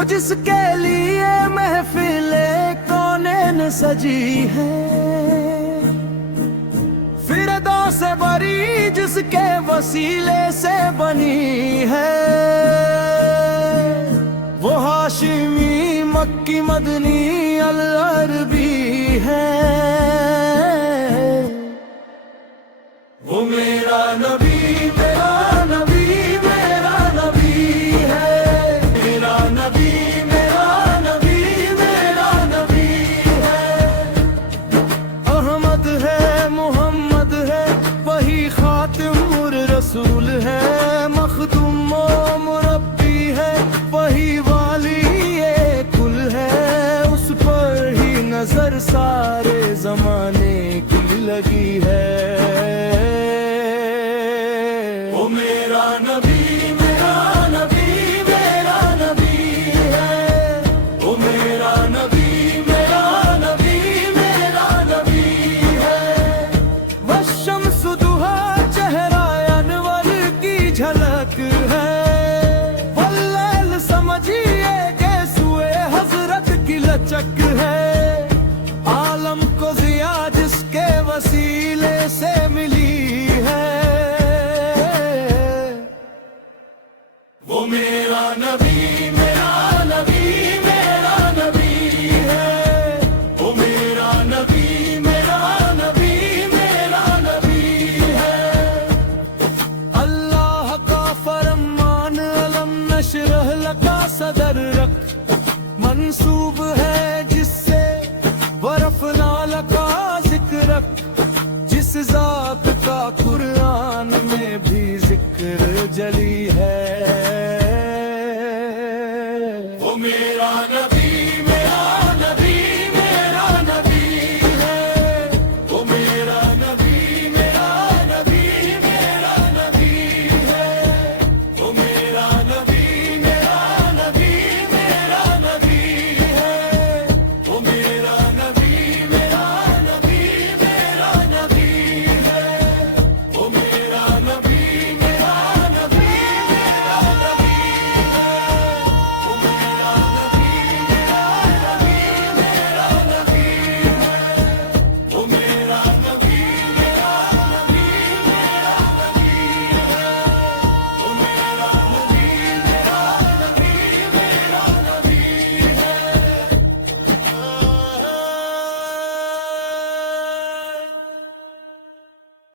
وہ جس کے لیے محفل کونین سجی ہے، فردوس بری جس کے وسیلے سے بنی ہے، وہ ہاشمی مکی مدنی العربی ہے، وہ میرا نبی میرا نبی میرا نبی ہے، میرا نبی میرا نبی میرا نبی ہے، احمد ہے محمد ہے وہی خاتم الرسول ہے، مخدوم و مربی ہے وہی والی کل ہے، اس پر ہی نظر سارے زمانے کی لگی ہے، وہ میرا نبی میرا نبی میرا نبی ہے، وہ میرا نبی میرا نبی میرا نبی ہے، والشمس ضحیٰ چہرہ انور کی جھلک ہے، واللیل سمجھیے کہ سوئے حضرت کی لچک ہے، عالم کو ضیاء جس کے وسیلے سے ملی ہے، وہ میرا نبی میرا نبی میرا نبی ہے، وہ میرا نبی میرا نبی میرا نبی ہے، اللہ کا فرمان علم نشرح لکا صدر رکھ منسوب ہے جس سے ورفنا لکا ذکرک، جس ذات کا قرآن میں بھی ذکر جلی